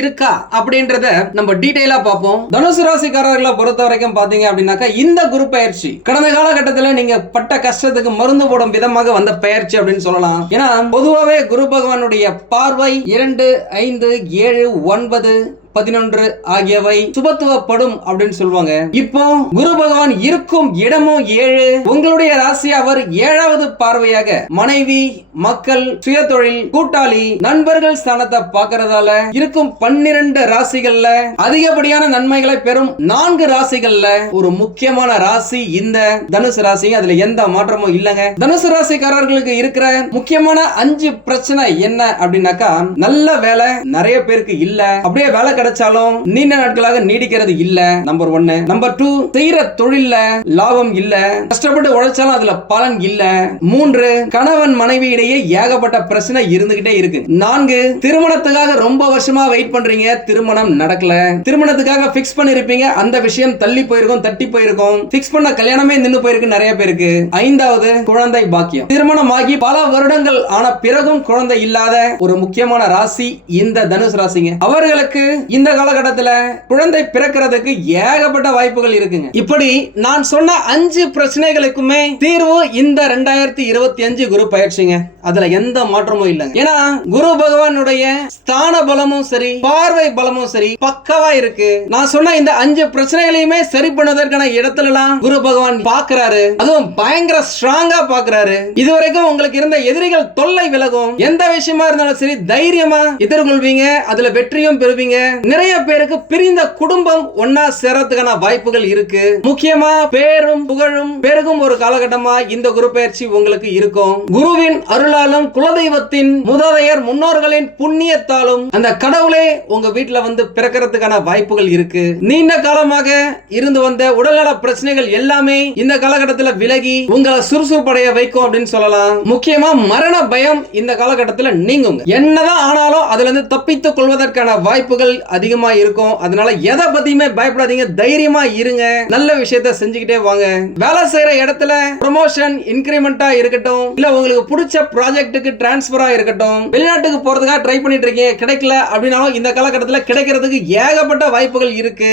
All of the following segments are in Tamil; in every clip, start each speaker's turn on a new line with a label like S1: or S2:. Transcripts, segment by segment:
S1: இருக்கா அப்படின்றத நம்ம டீடைலா பார்ப்போம். தனுசு ராசிக்காரர்களை பொறுத்த வரைக்கும் பாத்தீங்க அப்படின்னாக்கா இந்த குரு பயிற்சி கடந்த காலகட்டத்தில் நீங்க பட்ட கஷ்டத்துக்கு மருந்து போடும் விதமாக வந்த பயிற்சி அப்படின்னு சொல்லலாம். ஏன்னா பொதுவாகவே குரு பகவானுடைய பார்வை இரண்டு ஐந்து ஏழு ஒன்பது பதினொன்று ஆகியவை சுபத்துவப்படும் அப்படின்னு சொல்லுவாங்க. இப்போ குரு பகவான் இருக்கும் இடமும் ஏழு உங்களுடைய ராசி அவர் ஏழாவது பார்வையாக மனைவி மக்கள் சுயதொழில் கூட்டாளி நண்பர்கள் ஸ்தானத்தை பாக்குறதால இருக்கும் பன்னிரண்டு ராசிகள்ல அதிகப்படியான நன்மைகளை பெறும் நான்கு ராசிகள்ல ஒரு முக்கியமான ராசி இந்த தனுசு ராசி அதுல எந்த மாற்றமும் இல்லைங்க. தனுசு ராசிக்காரர்களுக்கு இருக்கிற முக்கியமான அஞ்சு பிரச்சனை என்ன அப்படின்னாக்கா நல்ல வேலை நிறைய பேருக்கு இல்ல. அப்படியே வேலை கிடைச்சாலும் நீண்ட நாட்களாக நீடிக்கிறது இல்ல. நம்பர் ஒன்னு நம்பர் டூ செய்யற தொழில்ல லாபம் இல்ல. கஷ்டப்பட்டு உழைச்சாலும் அதுல பலன் இல்ல. மூன்று கணவன் மனைவி இடையே ஏகப்பட்ட பிரச்சனை இருந்துகிட்டே இருக்கு. நான்கு திருமணத்துக்காக ரொம்ப வருஷமா வெயிட் பண்றீங்க. திருமணம் நடக்கல. திருமணத்துக்காக பிக்ஸ் பண்ணிருப்பீங்க. அந்த விஷயம் தள்ளி போயிருக்கும் தட்டி போயிருக்கும். பிக்ஸ் பண்ண கல்யாணமே நின்னு போயிருக்கு நிறைய பேருக்கு. ஐந்தாவது குழந்தை பாக்கியம். திருமணம் ஆகி பல வருடங்கள் ஆன பிறகும் குழந்தை இல்லாத ஒரு முக்கியமான ராசி இந்த தனுசு ராசிங்க. அவர்களுக்கு இந்த காலகட்டத்தில் குழந்தை பிறக்கிறதுக்கு ஏகப்பட்ட வாய்ப்புகள் இருக்குங்க. இப்படி நான் சொன்ன அஞ்சு பிரச்சனைகளுக்குமே தீர்வு இந்த ரெண்டாயிரத்தி இருபத்தி அஞ்சு குரு பயிற்சிங்க. அதுல எந்த மாற்றமும் இல்லைங்க. ஏன்னா குரு பகவானுடைய ஸ்தான பலமும் சரி பார்வை பலமும் சரி பக்கவா இருக்கு. நான் சொன்ன இந்த அஞ்சு பிரச்சனைகளையுமே சரி பண்ணதற்கான இடத்துல எல்லாம் குரு பகவான் பாக்குறாரு. அதுவும் பயங்கர ஸ்ட்ராங்கா பாக்குறாரு. இதுவரைக்கும் உங்களுக்கு இருந்த எதிரிகள் தொல்லை விலகும். எந்த விஷயமா இருந்தாலும் சரி தைரியமா எதிர்கொள்வீங்க. அதுல வெற்றியும் பெறுவீங்க. நிறைய பேருக்கு பிரிந்த குடும்பம் ஒன்னா சேரத்துக்கான வாய்ப்புகள் இருக்கு. முக்கியமா பேரும் புகழும் பெருகும் ஒரு காலகட்டமா இந்த குரு பயிற்சி உங்களுக்கு இருக்கும். குருவின் அருளாலும் குலதெய்வத்தின் முதலையர் முன்னோர்களின் புண்ணியத்தாலும் அந்த கடவுளே உங்க வீட்டுல வந்து பிறக்கிறதுக்கான வாய்ப்புகள் இருக்கு. நீண்ட காலமாக இருந்து வந்த உடல்நல பிரச்சனைகள் எல்லாமே இந்த காலகட்டத்தில் விலகி உங்களை சுறுசுறுப்படைய வைக்கும் அப்படின்னு சொல்லலாம். முக்கியமா மரண பயம் இந்த காலகட்டத்தில் நீங்குங்க. என்னதான் ஆனாலும் அதுல இருந்து தப்பித்துக் கொள்வதற்கான வாய்ப்புகள் அதிகமா இருக்கும். அதனால எதை பத்தியுமே பயப்படாதீங்க. தைரியமா இருங்க. நல்ல விஷயத்த செஞ்சுக்கிட்டே வாங்க. வேலை செய்யற இடத்துல ப்ரொமோஷன் இன்கிரிமெண்டா இருக்கட்டும். இல்ல உங்களுக்கு பிடிச்ச ப்ராஜெக்ட்டுக்கு டிரான்ஸ்பரா இருக்கட்டும். வெளிநாட்டுக்கு போறதுக்காக ட்ரை பண்ணிட்டு இருக்கீங்க. கிடைக்கல அப்படின்னாலும் இந்த காலகட்டத்தில் கிடைக்கிறதுக்கு ஏகப்பட்ட வாய்ப்புகள் இருக்கு.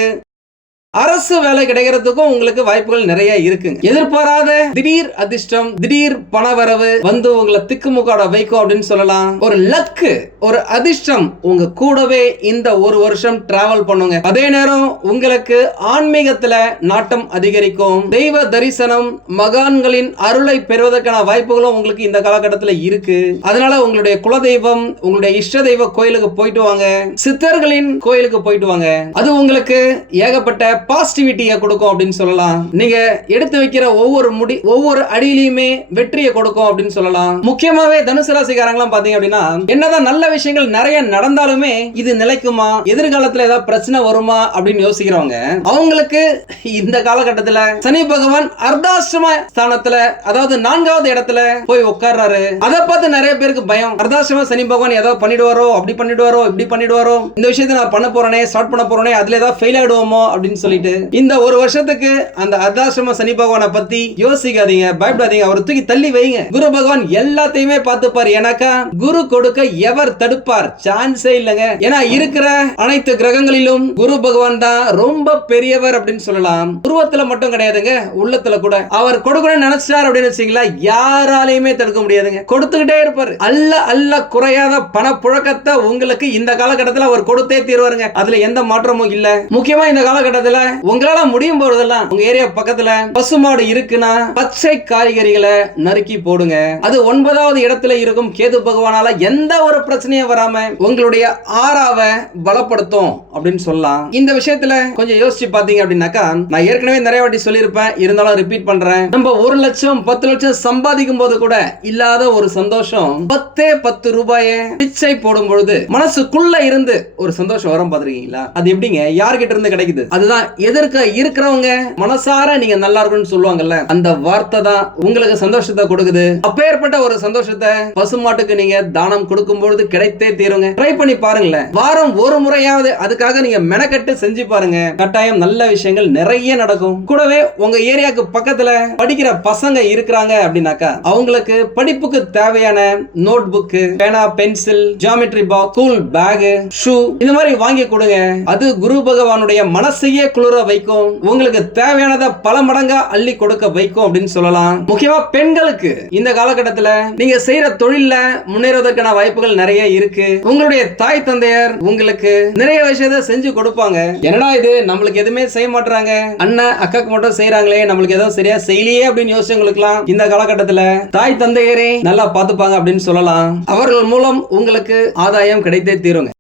S1: அரசு வேலை கிடைக்கிறதுக்கும் உங்களுக்கு வாய்ப்புகள் நிறைய இருக்கு எதிர்பாராத திடீர் அதிர்ஷ்டம் திடீர் பணவரவு வந்து உங்களை திக்குமுக்காட வைக்கும் அப்படின்னு சொல்லலாம். ஒரு லக்கு ஒரு அதிர்ஷ்டம் உங்க கூடவே இந்த ஒரு வருஷம் டிராவல் பண்ணுங்க. அதே நேரம் உங்களுக்கு ஆன்மீகத்துல நாட்டம் அதிகரிக்கும். தெய்வ தரிசனம் மகான்களின் அருளை பெறுவதற்கான வாய்ப்புகளும் உங்களுக்கு இந்த காலகட்டத்தில் இருக்கு. அதனால உங்களுடைய குலதெய்வம் உங்களுடைய இஷ்ட தெய்வ கோயிலுக்கு போயிட்டு வாங்க. சித்தர்களின் கோயிலுக்கு போயிட்டு வாங்க. அது உங்களுக்கு ஏகப்பட்ட பாசிட்டிவிட்டியை கொடுக்கும் அப்படின்னு சொல்லலாம். நீங்க எடுத்து வைக்கிற ஒவ்வொரு முடி ஒவ்வொரு அடியிலையுமே வெற்றியை கொடுக்கும் அப்படின்னு சொல்லலாம். முக்கியமாவே தனுசு ராசிக்காரங்களாம் பாத்தீங்க அப்படின்னா என்னதான் நல்ல விஷயங்கள் நிறைய நடந்தாலுமே இது நிலைக்குமா? எதிர்காலத்துல ஏதாவது பிரச்சனை வருமா? அப்படின்னு யோசிக்கிறவங்க. அவங்களுக்கு இந்த காலகட்டத்துல சனி பகவான் அர்தாசிரம ஸ்தானத்துல அதாவது நான்காவது இடத்துல போய் உட்கார்றாரு. அதை பார்த்து நிறைய பேருக்கு பயம். அர்தாசிரம சனி பகவான் ஏதோ பண்ணிடுவாரோ? அப்படி பண்ணிடுவாரோ? இப்படி பண்ணிடுவாரோ? இந்த விஷயத்தை நான் பண்ண போறேனே ஸ்டார்ட் பண்ண போறேனே அதுல ஏதாவது ஃபெயில் ஆயிடுவோமோ? அப்படின்னு சொல்லிட்டு இந்த ஒரு வருஷத்துக்கு அந்த அர்த்தாசிரம சனி பகவானை பத்தி யோசிக்காதீங்க பயப்படாதீங்க. அவர் தூக்கி தள்ளி வைங்க. குரு பகவான் எல்லாத்தையுமே பார்த்துப்பார். எனக்கா குரு கொடுக்க எவர் தடுப்பார்? சான்ஸே இல்லைங்க. ஏன்னா இருக்கிற அனைத்து கிரகங்களிலும் குரு பகவான் தான் ரொம்ப பெரியவர் அப்படின்னு சொல்லலாம். உருவத்துல மட்டும் கிடையாதுங்க உள்ளத்துல கூட. அவர் கொடுக்கணும்னு நினைச்சார் அப்படின்னு வச்சீங்களா யாராலையுமே தடுக்க முடியாதுங்க. கொடுத்துக்கிட்டே இருப்பாரு. அல்ல அல்ல குறையாத பணப்புழக்கத்தை உங்களுக்கு இந்த காலகட்டத்தில் அவர் கொடுத்தே தீர்வாருங்க. அதுல எந்த மாற்றமும் இல்ல. முக்கியமா இந்த காலகட்டத்தில் உங்களால முடியும் போறதெல்லாம் உங்க ஏரியா பக்கத்துல பசுமாடு இருக்குன்னா பச்சை காய்கறிகளை நறுக்கி போடுங்க. அது ஒன்பதாவது இடத்துல இருக்கும். கேது பகவானால எந்த ஒரு பிரச்சனையும் வராம உங்களுடைய ஆறாவை பலப்படுத்தும் அப்படின்னு சொல்லலாம். இந்த விஷயத்துல கொஞ்சம் யோசிச்சு பாத்தீங்க அப்படின்னாக்கா நான் ஏற்கனவே நிறைய வாட்டி சொல்லியிருப்பேன். இருந்தாலும் ரிப்பீட் பண்றேன். நம்ம ஒரு லட்சம் பத்து லட்சம் சம்பாதிக்கும் போது கூட இல்லாத ஒரு சந்தோஷம் பத்தே பத்து ரூபாய பிச்சை போடும் பொழுது மனசுக்குள்ள இருந்து ஒரு சந்தோஷம் வரும் பாத்துருக்கீங்களா அது எப்படிங்க? யார்கிட்ட இருந்து கிடைக்குது? அதுதான் எதிர்க்க இருக்கிறவங்க மனசார நீங்க நல்லா இருக்கும்னு சொல்லுவாங்கல்ல அந்த வார்த்தை தான் உங்களுக்கு சந்தோஷத்தை கொடுக்குது. அப்பேற்பட்ட ஒரு சந்தோஷத்தை பசுமாட்டுக்கு நீங்க தானம் கொடுக்கும் பொழுது கிடைத்தே தீருங்க. ட்ரை பண்ணி பாருங்களேன். வாரம் ஒரு முறையாவது அதுக்காக நீங்க மெனக்கட்டு செஞ்சு பாருங்க. கட்டாயம் நல்ல விஷயங்கள் நிறைய நடக்கும். கூடவே உங்க ஏரியாவுக்கு பக்கத்துல படிக்கிற பசங்க இருக்கிறாங்க அப்படின்னாக்கா அவங்களுக்கு படிப்புக்கு தேவையான நோட் புக்கு பேனா pencil geometry box school bag shoe இந்த மாதிரி வாங்கி கொடுங்க. அது குரு பகவானுடைய மனசையே குளிர வைக்கும் உங்களுக்கு தேவையானதை பல மடங்கா அள்ளி கொடுக்க வைக்கும் அப்படின்னு சொல்லலாம். முக்கியமா பெண்களுக்கு இந்த காலகட்டத்துல நீங்க செய்யற தொழில முன்னேறுவதற்கான வாய்ப்புகள் நிறைய இருக்கு. உங்களுடைய தாய் தந்தையர் உங்களுக்கு நிறைய விஷயத்த செஞ்சு கொடுப்பாங்க. என்னடா இது? நம்மளுக்கு எதுவுமே செய்ய மாட்டாங்க அண்ணன் அக்காக்கு மட்டும் செய்யறாங்களே நம்மளுக்கு எதுவும் சரியா செய்யலையே அப்படின்னு யோசிச்சவங்களுக்குலாம் இந்த காலகட்டத்துல தாய் தந்தையரே நல்லா பாத்துப்பாங்க அப்படின்னு சொல்லலாம். அவர்கள் மூலம் உங்களுக்கு ஆதாயம் கிடைத்தே தீருங்க.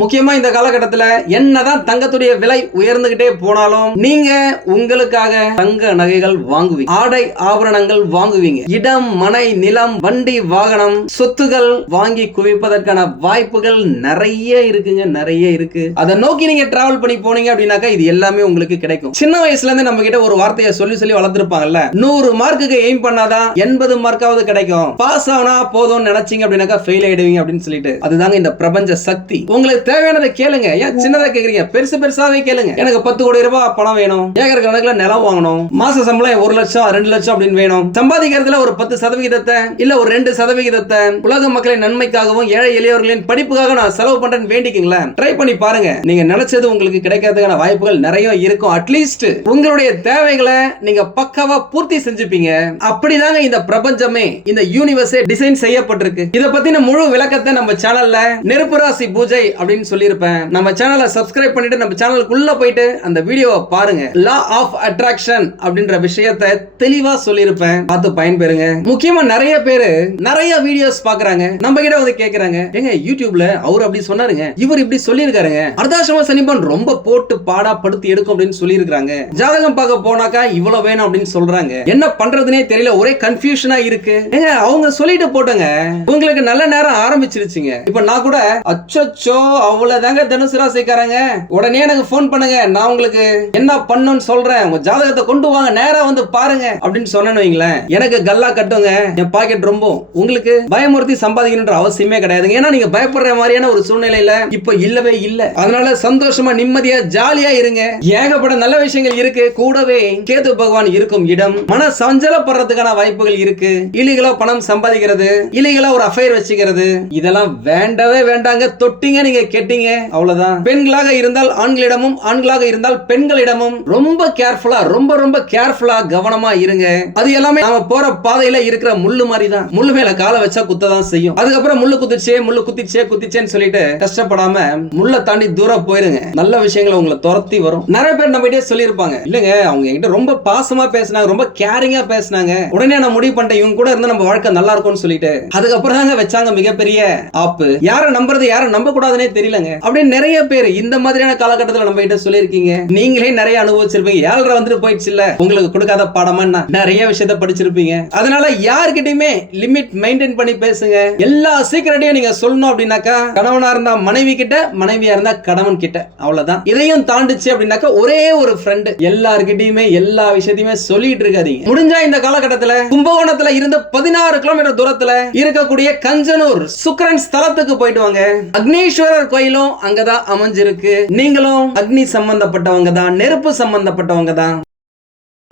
S1: முக்கியமா இந்த காலகட்டத்துல என்னதான் தங்கத்துடைய விலை உயர்ந்துகிட்டே போனாலும் நீங்க உங்களுக்காக தங்க நகைகள் வாங்குவீங்க. ஆடை ஆபரணங்கள் வாங்குவீங்க. இடம் மனை நிலம் வண்டி வாகனம் சொத்துகள் வாங்கி குவிப்பதற்கான வாய்ப்புகள் நிறைய இருக்குங்க நிறைய இருக்கு. அதை நோக்கி நீங்க டிராவல் பண்ணி போனீங்க அப்படின்னாக்கா இது எல்லாமே உங்களுக்கு கிடைக்கும். சின்ன வயசுல இருந்து நம்ம கிட்ட ஒரு வார்த்தையை சொல்லி சொல்லி வளர்த்துருப்பாங்கல்ல? நூறு மார்க்குக்கு எய்ம் பண்ணாதான் எண்பது மார்க்காவது கிடைக்கும். பாஸ் ஆனா போதும் நினைச்சீங்க அப்படின்னாக்கா ஃபெயில் ஆயிடுவீங்க அப்படின்னு சொல்லிட்டு. அதுதாங்க இந்த பிரபஞ்ச சக்தி. உங்களுக்கு தேவையானதை கேளுங்க. ஏன் சின்னதா கேக்குறீங்க? பெருசு பெருசாவே கேளுங்க. எனக்கு பத்து கோடி ரூபாய் பணம் வேணும். ஏக்கர் கணக்குல நிலம் வாங்கணும். மாச சம்பளம் ஒரு லட்சம் ரெண்டு லட்சம் அப்படின்னு வேணும். சம்பாதிக்கிறதுல ஒரு பத்து சதவிகிதத்தை இல்ல ஒரு ரெண்டு சதவிகிதத்தை உலக மக்களின் நன்மைக்காகவும் ஏழை எளியவர்களின் படிப்புக்காக நான் செலவு பண்றேன்னு வேண்டிக்கீங்களேன். ட்ரை பண்ணி பாருங்க. நீங்க நினைச்சது உங்களுக்கு கிடைக்கிறதுக்கான வாய்ப்புகள் நிறைய இருக்கும். அட்லீஸ்ட் உங்களுடைய தேவைகளை நீங்க பக்காவா பூர்த்தி செஞ்சுப்பீங்க. அப்படிதாங்க இந்த பிரபஞ்சமே இந்த யூனிவர்ஸே டிசைன் செய்யப்பட்டிருக்கு. இதை பத்தின முழு விளக்கத்தை நம்ம சேனல்ல நெருப்பு ராசி பூஜை அப்படின்னு சொல்லியிருப்பேன். நம்ம சேனலை சப்ஸ்கிரைப் பண்ணிட்டு நம்ம சேனலுக்குள்ள போயிட்டு அந்த வீடியோவை பாருங்க. லா ஆஃப் அட்ராக்ஷன் அப்படின்ற விஷயத்த தெளிவா சொல்லியிருப்பேன். பார்த்து பயன்பெறுங்க. முக்கியமா நிறைய பேரு நிறைய வீடியோஸ் பாக்குறாங்க நம்ம கிட்ட வந்து கேக்குறாங்க. எங்க யூடியூப்ல அவர் அப்படி சொன்னாருங்க. இவர் இப்படி சொல்லியிருக்காருங்க. அர்த்தாசிரம சனிபன் ரொம்ப போட்டு பாடா படுத்து எடுக்கும் அப்படின்னு சொல்லியிருக்காங்க ஜாதகம் பார்க்க போனாக்கா இவ்வளவு வேணும் அப்படின்னு சொல்றாங்க. என்ன பண்றதுனே தெரியல. ஒரே கன்ஃபியூஷனா இருக்கு. ஏங்க அவங்க சொல்லிட்டு போட்டோங்க. உங்களுக்கு நல்ல நேரம் ஆரம்பிச்சிருச்சுங்க. இப்ப நான் கூட அச்சோ அவ்வளவுதாங்க தனுசு ராசிக்காரங்க. உடனே எனக்கு போன் பண்ணுங்க. நான் உங்களுக்கு என்ன பண்ணுன்னு சொல்றேன். உங்க ஜாதகத்தை கொண்டு வாங்க. நேரா வந்து பாருங்க அப்படின்னு சொன்னேன்னு வைங்களேன். எனக்கு கல்லா கட்டுங்க. என் பாக்கெட் ரொம்ப உங்களுக்கு பயமுறுத்தி சம்பாதிக்கணுன்ற அவசியமே கிடையாதுங்க. ஏன்னா நீங்க பயப்படுற மாதிரியான ஒரு சூழ்நிலையில இப்ப இல்லவே இல்ல. அதனால சந்தோஷமா நிம்மதியா ஜாலியா இருங்க. ஏகப்பட நல்ல விஷயங்கள் இருக்கு. கூடவே கேது பகவான் இருக்கும் இடம். மன சஞ்சலப்படுறதுக்கான வாய்ப்புகள் இருக்கு. இலிகளா பணம் சம்பாதிக்கிறது. இலிகளா ஒரு அஃபைர் வச்சுக்கிறது. இதெல்லாம் வேண்டவே வேண்டாங்க. தொட்டிங்க நீங்க கெட்டீங்க? அவ்வளவுதான். பெண்களாக இருந்தால் ஆண்களிடமும் ஆண்களாக இருந்தால் பெண்களிடமும். ரொம்ப கேர்ஃபுல்லா ரொம்ப ரொம்ப கேர்ஃபுல்லா கவனமா இருங்க. அது எல்லாமே நாம போற பாதையில இருக்கிற முள்ளு மாதிரி தான் முள்ளு மேல காலை வச்சா குத்ததான் செய்யும். அதுக்கப்புறம் முள்ளு குத்திச்சே முள்ளு குத்திச்சே குத்திச்சேன்னு சொல்லிட்டு கஷ்டப்படாம முள்ள தாண்டி தூரம் போயிருங்க. நல்ல விஷயங்களை உங்களை துரத்தி வரும். நிறைய பேர் நம்ம கிட்டே சொல்லியிருப்பாங்க. இல்லங்க அவங்க என்கிட்ட ரொம்ப பாசமா பேசினாங்க ரொம்ப கேரிங்கா பேசினாங்க. உடனே நான் முடிவு பண்ணிட்டேன் இவங்க கூட இருந்தா நம்ம வாழ்க்கை நல்லா இருக்கும்னு சொல்லிட்டு. அதுக்கப்புறம் தாங்க வச்சாங்க மிகப்பெரிய ஆப்பு. யாரை நம்புறது யாரை நம்ப கூடாதுன்னே தெரியலங்க. அப்படின்னு நிறைய பேர் இந்த மாதிரியான காலகட்டத்தில் நம்ம கிட்ட சொல்லியிருக்கீங்க. நீங்களே நிறைய அனுபவிச்சிருப்பீங்க. ஏழரை வந்துட்டு போயிடுச்சு இல்ல உங்களுக்கு கொடுக்காத பாடமா நிறைய விஷயத்த படிச்சிருப்பீங்க. அதனால யார்கிட்டயுமே லிமிட் மெயின்டைன் பண்ணி பேசுங்க. எல்லா சீக்கிரட்டையும் நீங்க சொல்லணும் அப்படின்னாக்கா கணவனா இருந்தா மனைவி கிட்ட மனைவியா இருந்தா கணவன் கிட்ட. அவ்வளவுதான். இதையும் தாண்டிச்சு அப்படின்னாக்கா ஒரே ஒரு ஃப்ரெண்டு எல்லாருக்கிட்டையுமே எல்லா விஷயத்தையுமே சொல்லிட்டு இருக்காதீங்க. முடிஞ்சா இந்த காலகட்டத்துல கும்பகோணத்துல இருந்து பதினாறு கிலோமீட்டர் தூரத்துல இருக்கக்கூடிய கஞ்சனூர் சுக்கரன் ஸ்தலத்துக்கு போயிட்டு வாங்க. அக்னீஸ்வரர் கோயிலும் அங்கதான் அமைஞ்சிருக்கு. நீங்களும் அக்னி சம்பந்தப்பட்டவங்க தான் நெருப்பு சம்பந்தப்பட்டவங்க தான்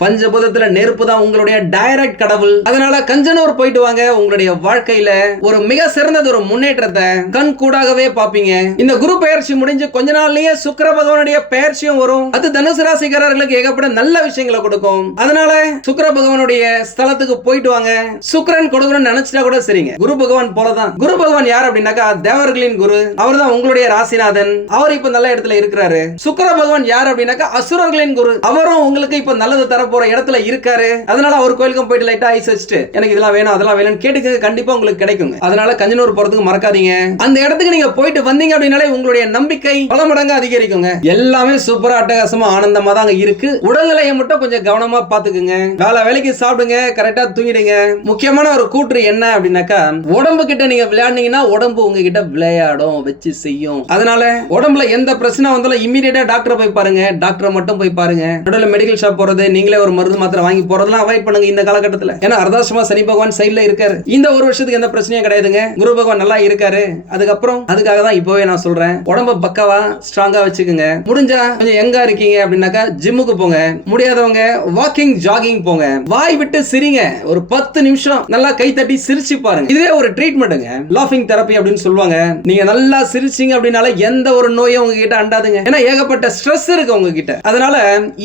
S1: பஞ்சபூதத்துல நெருப்பு தான் உங்களுடைய டைரக்ட் கடவுள். அதனால கஞ்சனூர் போயிட்டு வாங்க. உங்களுடைய வாழ்க்கையில ஒரு மிக சிறந்தது ஒரு முன்னேற்றத்தை கண் கூடாகவே பாப்பீங்க இந்த குரு பயிற்சி முடிஞ்சு கொஞ்ச நாள்லயே சுக்கர பகவானுடைய பெயர்ச்சியும் வரும். அது தனுசு ராசிக்காரர்களுக்கு ஏகப்பட்ட நல்ல விஷயங்களை கொடுக்கும். அதனால சுக்கர பகவானுடைய ஸ்தலத்துக்கு போயிட்டு வாங்க. சுக்கரன் கொடுக்கணும்னு நினைச்சிட்டா கூட சரிங்க. குரு பகவான் போலதான். குரு பகவான் யார் அப்படின்னாக்கா தேவர்களின் குரு. அவர் தான் உங்களுடைய ராசிநாதன். அவர் இப்ப நல்ல இடத்துல இருக்கிறாரு. சுக்கர பகவான் யார் அப்படின்னாக்கா அசுரர்களின் குரு. அவரும் உங்களுக்கு இப்ப நல்லது தர போற இடத்துல இருக்காரு. அதனால அவர் கோயிலுக்கும் போயிட்டு லைட்டா ஐஸ் வச்சுட்டு எனக்கு இதெல்லாம் வேணும் அதெல்லாம் வேணும்னு கேட்டுக்க கண்டிப்பா உங்களுக்கு கிடைக்குங்க. அதனால கஞ்சனூர் போறதுக்கு மறக்காதீங்க. அந்த இடத்துக்கு நீங்க போயிட்டு வந்தீங்க அப்படின்னாலே உங்களுடைய நம்பிக்கை பல மடங்கு அதிகரிக்குங்க. எல்லாமே சூப்பரா அட்டகாசமா ஆனந்தமா தாங்க இருக்கு. உடல்நிலையை மட்டும் கொஞ்சம் கவனமா பாத்துக்குங்க. வேலை வேலைக்கு சாப்பிடுங்க கரெக்டா தூங்கிடுங்க. முக்கியமான ஒரு கூற்று என்ன அப்படின்னாக்கா உடம்பு கிட்ட நீங்க விளையாடுனீங்கன்னா உடம்பு உங்ககிட்ட விளையாடும் வச்சு செய்யும். அதனால உடம்புல எந்த பிரச்சனை வந்தாலும் இம்மீடியட்டா டாக்டரை போய் பாருங்க. டாக்டரை மட்டும் போய் பாருங்க. நடுவில் மெடிக்கல் ஷாப் போறது நீங்களே ஒரு மருந்து மாத்திரை வாங்கி போறதெல்லாம் அவாய்ட் பண்ணுங்க இந்த காலகட்டத்தில். ஏன்னா அர்தாசமா சனி பகவான் சைடுல இருக்காரு. இந்த ஒரு வருஷத்துக்கு எந்த பிரச்சனையும் கிடையாதுங்க. குரு பகவான் நல்லா இருக்காரு. அதுக்கப்புறம் அதுக்காக தான் இப்போவே நான் சொல்றேன். உடம்ப பக்கவா ஸ்ட்ராங்கா வச்சுக்கோங்க. முடிஞ்சா கொஞ்சம் எங்க இருக்கீங்க அப்படின்னாக்கா ஜிம்முக்கு போங்க. முடியாதவங்க வாக்கிங் ஜாகிங் போங்க. வாய் விட்டு சிரிங்க. ஒரு பத்து நிமிஷம் நல்லா கை தட்டி சிரிச்சு பாருங்க. இதுவே ஒரு ட்ரீட்மெண்ட்டுங்க லாஃபிங் தெரப்பி அப்படின்னு சொல்லுவாங்க. நீங்க நல்லா சிரிச்சீங்க அப்படின்னால எந்த ஒரு நோயும் உங்ககிட்ட அண்டாதுங்க. ஏன்னா ஏகப்பட்ட ஸ்ட்ரெஸ் இருக்கு உங்ககிட்ட. அதனால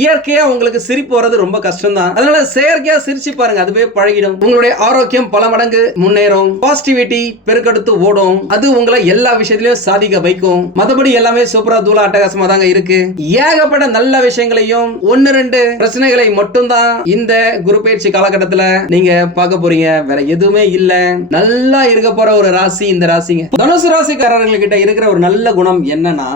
S1: இயற்கையா உங்களுக்கு சிரிப்பு வர்றது ரொம்ப கஷ்டம் தான் அதனால செயற்கையா சிரிச்சு பாருங்க அதுவே பழகிடும். உங்களுடைய ஆரோக்கியம் பல மடங்கு முன்னேறும். பாசிட்டிவிட்டி பெருக்கெடுத்து ஓடும். அது உங்களை எல்லா விஷயத்திலயும் சாதிக்க வைக்கும். மத்தபடி எல்லாமே சூப்பரா தூள அட்டகாசமா தாங்க இருக்கு. ஏகப்பட்ட நல்ல விஷயங்களையும் ஒன்னு ரெண்டு பிரச்சனைகளை மட்டும்தான் இந்த குரு பயிற்சி காலகட்டத்துல நீங்க பார்க்க போறீங்க. வேற எதுவுமே இல்ல. நல்லா இருக்க போற ஒரு ராசி இந்த ராசிங்க. தனுசு ராசிக்காரர்கள்கிட்ட இருக்கிற ஒரு நல்ல குணம் என்னன்னா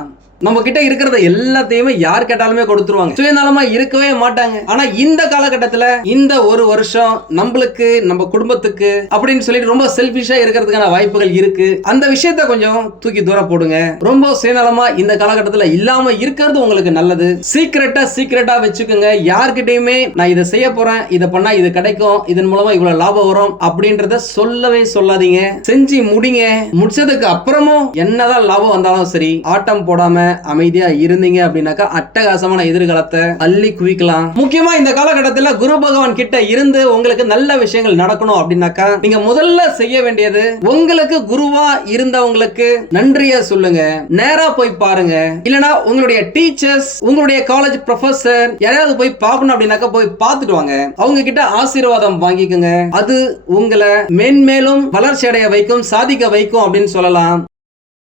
S1: நம்ம கிட்ட இருக்கிறத எல்லாத்தையுமே யார் கேட்டாலுமே கொடுத்துருவாங்க. சுயநலமா இருக்கவே மாட்டாங்க. ஆனா இந்த காலகட்டத்துல இந்த ஒரு வருஷம் நம்மளுக்கு நம்ம குடும்பத்துக்கு அப்படின்னு சொல்லிட்டு ரொம்ப செல்பிஷா இருக்கிறதுக்கான வாய்ப்புகள் இருக்கு. அந்த விஷயத்த கொஞ்சம் தூக்கி தூரம் போடுங்க. ரொம்ப சுயநலமா இந்த காலகட்டத்துல இல்லாம இருக்கிறது உங்களுக்கு நல்லது. சீக்கிரட்டா சீக்கிரட்டா வச்சுக்கோங்க. யார்கிட்டயுமே நான் இதை செய்ய போறேன் இதை பண்ணா இது கிடைக்கும் இதன் மூலமா இவ்வளவு லாபம் வரும் அப்படின்றத சொல்லவே சொல்லாதீங்க. செஞ்சு முடிங்க. முடிச்சதுக்கு அப்புறமும் என்னதான் லாபம் வந்தாலும் சரி ஆட்டம் போடாம அமைதியா இருந்தீங்க அப்படின்னாக்கா அட்டகாசமான எதிர்காலத்தை அள்ளி குவிக்கலாம். முக்கியமா இந்த காலகட்டத்தில் குரு பகவான் கிட்ட இருந்து உங்களுக்கு நல்ல விஷயங்கள் நடக்கணும் அப்படின்னாக்கா நீங்க முதல்ல செய்ய வேண்டியது உங்களுக்கு குருவா இருந்தவங்களுக்கு நன்றியா சொல்லுங்க. நேரா போய் பாருங்க. இல்லனா உங்களுடைய டீச்சர்ஸ் உங்களுடைய காலேஜ் ப்ரொஃபசர் யாராவது போய் பார்க்கணும் அப்படின்னாக்கா போய் பார்த்துட்டு வாங்க. அவங்க கிட்ட ஆசீர்வாதம் வாங்கிக்கோங்க. அது உங்களை மென்மேலும் வளர்ச்சி அடைய வைக்கும் சாதிக்க வைக்கும் அப்படின்னு சொல்லலாம்.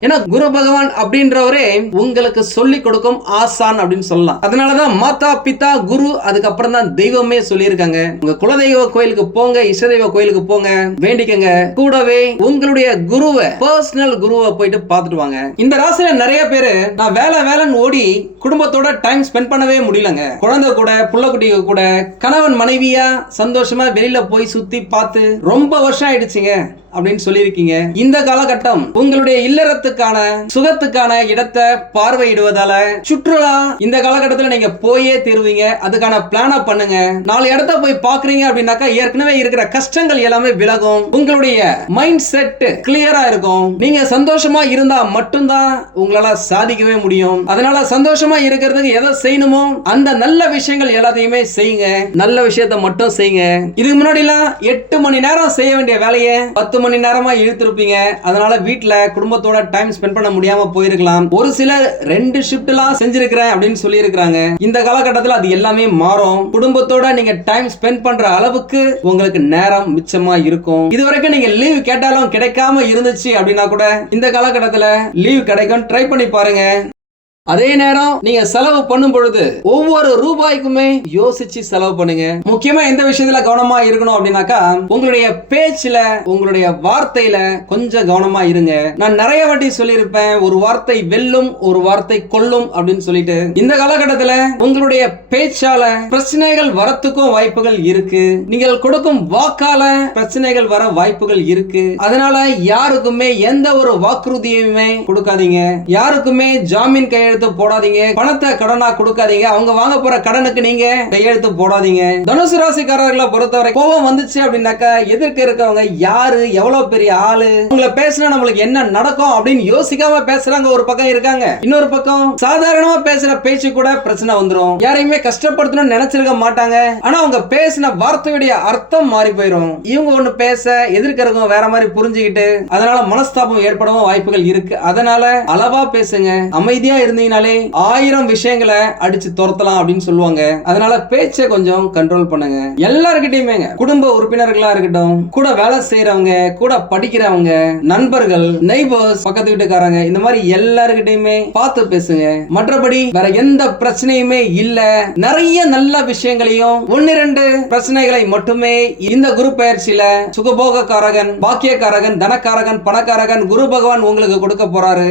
S1: ஏன்னா குரு பகவான் அப்படின்றவரே உங்களுக்கு சொல்லி கொடுக்கும் ஆசான் அப்படின்னு சொல்லலாம். அதனாலதான் மாதா பிதா குரு அதுக்கப்புறம் தான் தெய்வமே சொல்லியிருக்காங்க. உங்க குலதெய்வ கோயிலுக்கு போங்க இஷ்டதெய்வ கோயிலுக்கு போங்க வேண்டிக்கங்க. கூடவே உங்களுடைய குருவை பர்சனல் குருவை போயிட்டு பார்த்துட்டு வாங்க. இந்த ராசியில நிறைய பேரு நான் வேலை வேலைன்னு ஓடி குடும்பத்தோட டைம் ஸ்பெண்ட் பண்ணவே முடியலங்க. குழந்தை கூட புள்ளக்குட்டி கூட கணவன் மனைவியா சந்தோஷமா வெளியில போய் சுத்தி பார்த்து ரொம்ப வருஷம் ஆயிடுச்சுங்க. அப்படின்னு சொல்லியிருக்கீங்க. இந்த காலகட்டம் உங்களுடைய இல்லறத்துக்கான சுகத்துக்கான இடத்தை பார்வையிடுவதால சுற்றுலா இந்த காலகட்டத்தில் நீங்க போயே தீருவீங்க. அதுக்கான பிளான பண்ணுங்க. நாலு இடத்த போய் பாக்குறீங்க அப்படின்னாக்கா ஏற்கனவே இருக்கிற கஷ்டங்கள் எல்லாமே விலகும். உங்களுடைய மைண்ட் செட் கிளியரா இருக்கும். நீங்க சந்தோஷமா இருந்தா மட்டும்தான் உங்களால சாதிக்கவே முடியும். அதனால சந்தோஷமா இருக்கிறதுக்கு எதை செய்யணுமோ அந்த நல்ல விஷயங்கள் எல்லாத்தையுமே செய்யுங்க. நல்ல விஷயத்த மட்டும் செய்யுங்க. இதுக்கு முன்னாடி எல்லாம் எட்டு மணி நேரம் செய்ய வேண்டிய வேலையை பத்து மணி நேரமா இழுத்திருப்பீங்க. அதனால வீட்டில் குடும்பத்தோட டைம் ஸ்பெண்ட் பண்ண முடியாம போயிருக்கலாம். ஒரு சிலர் ரெண்டு ஷிஃப்ட் எல்லாம் செஞ்சிருக்கிறேன் அப்படின்னு சொல்லி இந்த காலகட்டத்தில் அது எல்லாமே மாறும். குடும்பத்தோட நீங்க டைம் ஸ்பெண்ட் பண்ற அளவுக்கு உங்களுக்கு நேரம் மிச்சமா இருக்கும். இது வரைக்கும் நீங்க லீவ் கேட்டாலும் கிடைக்காம இருந்துச்சு அப்படின்னா கூட இந்த காலகட்டத்தில் லீவ் கிடைக்கும் ட்ரை பண்ணி பாருங்க. அதே நேரம் நீங்க செலவு பண்ணும் பொழுது ஒவ்வொரு ரூபாய்க்குமே யோசிச்சு செலவு பண்ணுங்க. முக்கியமா எந்த விஷயத்துல கவனமா இருக்கணும் அப்படின்னாக்கா உங்களுடைய பேச்சுல உங்களுடைய வார்த்தையில கொஞ்சம் கவனமா இருங்க. நான் நிறைய வாட்டி சொல்லியிருப்பேன் ஒரு வார்த்தை வெல்லும் ஒரு வார்த்தை கொல்லும் அப்படின்னு சொல்லிட்டு. இந்த காலகட்டத்துல உங்களுடைய பேச்சால பிரச்சனைகள் வரத்துக்கும் வாய்ப்புகள் இருக்கு. நீங்கள் கொடுக்கும் வாக்கால பிரச்சனைகள் வர வாய்ப்புகள் இருக்கு. அதனால யாருக்குமே எந்த ஒரு வாக்குறுதியுமே கொடுக்காதீங்க. யாருக்குமே ஜாமீன் கையெழுத்து கையெழுத்து போடாதீங்க. பணத்தை கடனா கொடுக்காதீங்க. அவங்க வாங்க போற கடனுக்கு நீங்க கையெழுத்து போடாதீங்க. தனுசு ராசிக்காரர்களை பொறுத்தவரை கோபம் வந்துச்சு அப்படின்னாக்கா எதிர்க்க இருக்கவங்க யாரு? எவ்வளவு பெரிய ஆளு? உங்களை பேசினா நம்மளுக்கு என்ன நடக்கும் அப்படின்னு யோசிக்காம பேசுறாங்க. ஒரு பக்கம் இருக்காங்க. இன்னொரு பக்கம் சாதாரணமா பேசுற பேச்சு கூட பிரச்சனை வந்துரும். யாரையுமே கஷ்டப்படுத்தணும்னு நினைச்சிருக்க மாட்டாங்க. ஆனா அவங்க பேசின வார்த்தையுடைய அர்த்தம் மாறி போயிடும் இவங்க ஒண்ணு பேச எதிர்க்கிறவங்க வேற மாதிரி புரிஞ்சுக்கிட்டு அதனால மனஸ்தாபம் ஏற்படவும் வாய்ப்புகள் இருக்கு. அதனால அளவா பேசுங்க. அமைதியா இருந்தீங்க இருந்தீங்கனாலே ஆயிரம் விஷயங்களை அடிச்சு துரத்தலாம் அப்படின்னு சொல்லுவாங்க. அதனால பேச்சை கொஞ்சம் கண்ட்ரோல் பண்ணுங்க. எல்லாருக்கிட்டையுமே குடும்ப உறுப்பினர்களா இருக்கட்டும் கூட வேலை செய்யறவங்க கூட படிக்கிறவங்க நண்பர்கள் நெய்பர்ஸ் பக்கத்து வீட்டுக்காரங்க இந்த மாதிரி எல்லாருக்கிட்டையுமே பார்த்து பேசுங்க. மற்றபடி வேற எந்த பிரச்சனையுமே இல்ல. நிறைய நல்ல விஷயங்களையும் ஒன்னு ரெண்டு பிரச்சனைகளை மட்டுமே இந்த குரு பயிற்சியில சுகபோகக்காரகன் பாக்கியக்காரகன் தனக்காரகன் பணக்காரகன் குரு பகவான் உங்களுக்கு கொடுக்க போறாரு.